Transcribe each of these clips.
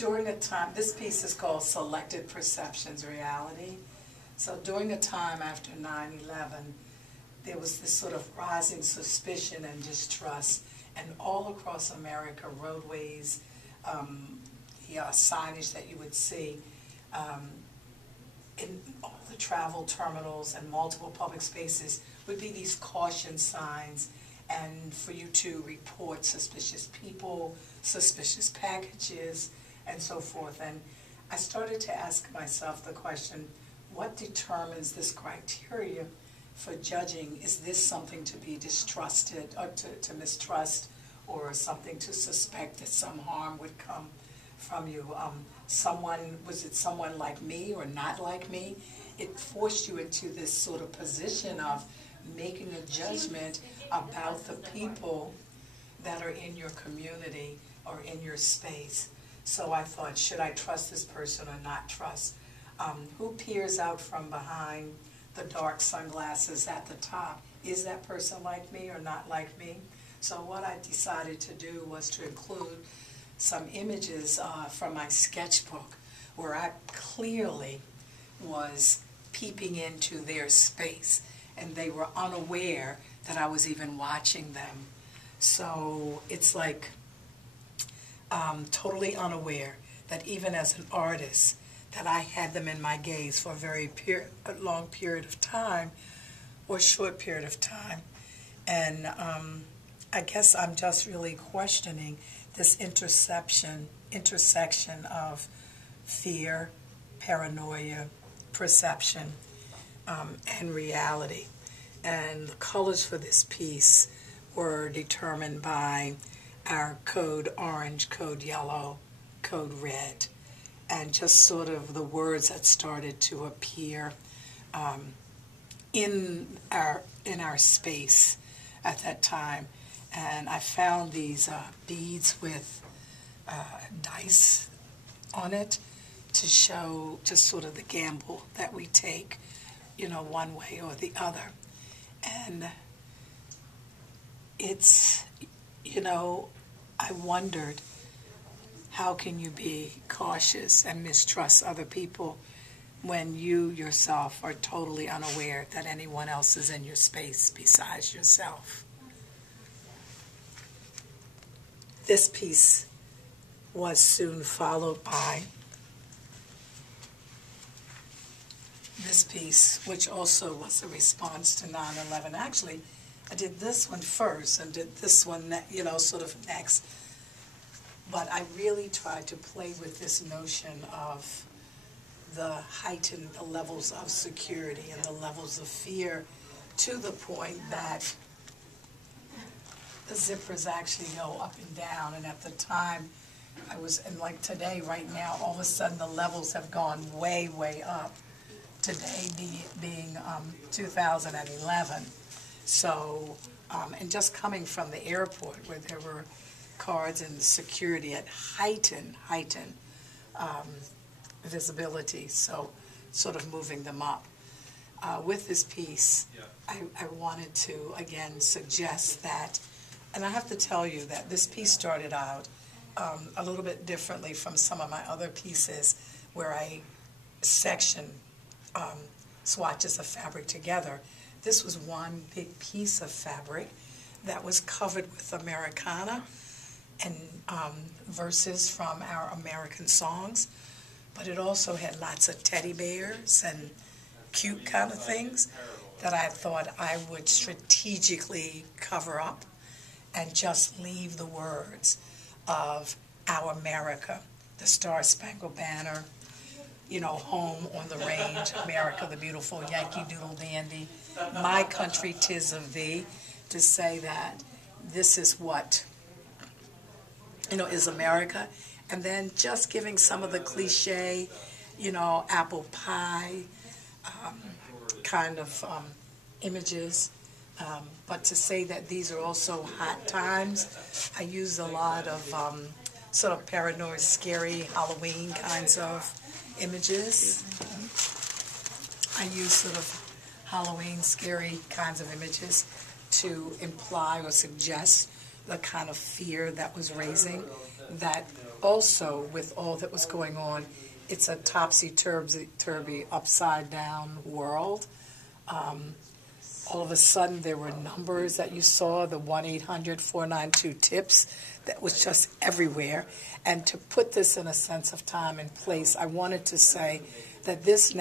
during a time, this piece is called Selected Perceptions Reality. So during a time after 9/11, there was this sort of rising suspicion and distrust, and all across America, roadways, the signage that you would see in all the travel terminals and multiple public spaces would be these caution signs, and for you to report suspicious people, suspicious packages, and so forth. And I started to ask myself the question, what determines this criteria for judging? Is this something to be distrusted or to mistrust, or something to suspect that some harm would come from you? Was it someone like me or not like me? It forced you into this sort of position of making a judgment about the people that are in your community or in your space. So I thought, should I trust this person or not trust? Who peers out from behind the dark sunglasses at the top? Is that person like me or not like me? So what I decided to do was to include some images from my sketchbook where I clearly was peeping into their space, and they were unaware that I was even watching them. So it's like totally unaware that even as an artist, that I had them in my gaze for a very long period of time, or short period of time. And I guess I'm just really questioning this intersection of fear, paranoia, perception, and reality. And the colors for this piece were determined by our code orange, code yellow, code red, and just sort of the words that started to appear in our space at that time. And I found these beads with dice on it to show just sort of the gamble that we take, one way or the other. And it's, I wondered, how can you be cautious and mistrust other people when you yourself are totally unaware that anyone else is in your space besides yourself? This piece was soon followed by this piece, which also was a response to 9/11. Actually, I did this one first and did this one, sort of next. But I really tried to play with this notion of the levels of security and the levels of fear, to the point that the zippers actually go up and down. And at the time, and like today, right now, all of a sudden the levels have gone way, way up. Today being 2011. So, and just coming from the airport where there were cards and security at heightened visibility, so sort of moving them up. With this piece, I wanted to, again, suggest that, and I have to tell you that this piece started out a little bit differently from some of my other pieces where I section swatches of fabric together. This was one big piece of fabric that was covered with Americana and verses from our American songs, but it also had lots of teddy bears and cute kind of things that I thought I would strategically cover up and just leave the words of our America, the Star Spangled Banner, home on the range, America the beautiful, Yankee Doodle Dandy, my country 'tis of thee, to say that this is what, is America. And then just giving some of the cliche, apple pie kind of images. But to say that these are also hot times, I use a lot of sort of paranoid, scary Halloween kinds of images. I use sort of Halloween, scary kinds of images to imply or suggest the kind of fear that was raising, that also with all that was going on, it's a topsy-turvy, upside-down world. All of a sudden, there were numbers that you saw, the 1-800-492-TIPS, that was just everywhere. And to put this in a sense of time and place, I wanted to say that this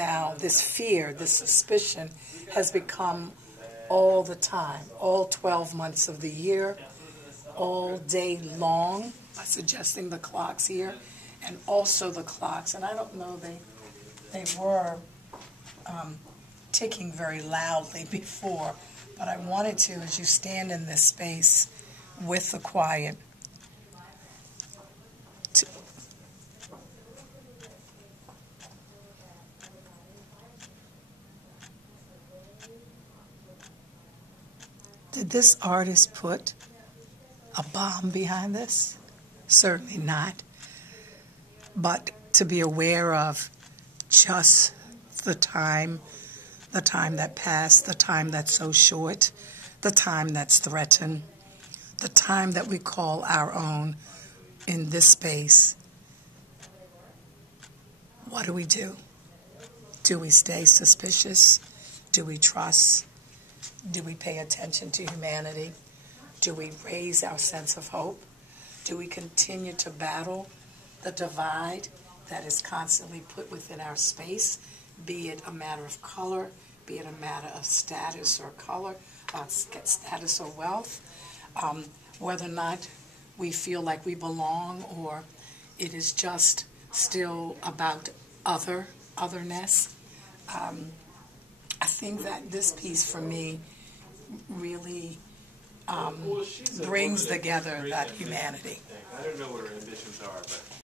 fear, this suspicion, has become all the time, all 12 months of the year, all day long, by suggesting the clocks here, and also the clocks. And I don't know, they were ticking very loudly before, but I wanted to, as you stand in this space with the quiet, did this artist put a bomb behind this? Certainly not. But to be aware of just the time that passed, the time that's so short, the time that's threatened, the time that we call our own in this space. What do we do? Do we stay suspicious? Do we trust? Do we pay attention to humanity? Do we raise our sense of hope? Do we continue to battle the divide that is constantly put within our space, be it a matter of color, be it a matter of status or color, status or wealth, whether or not we feel like we belong, or it is just still about otherness. I think that this piece for me really brings together that humanity. I don't know what her ambitions are, but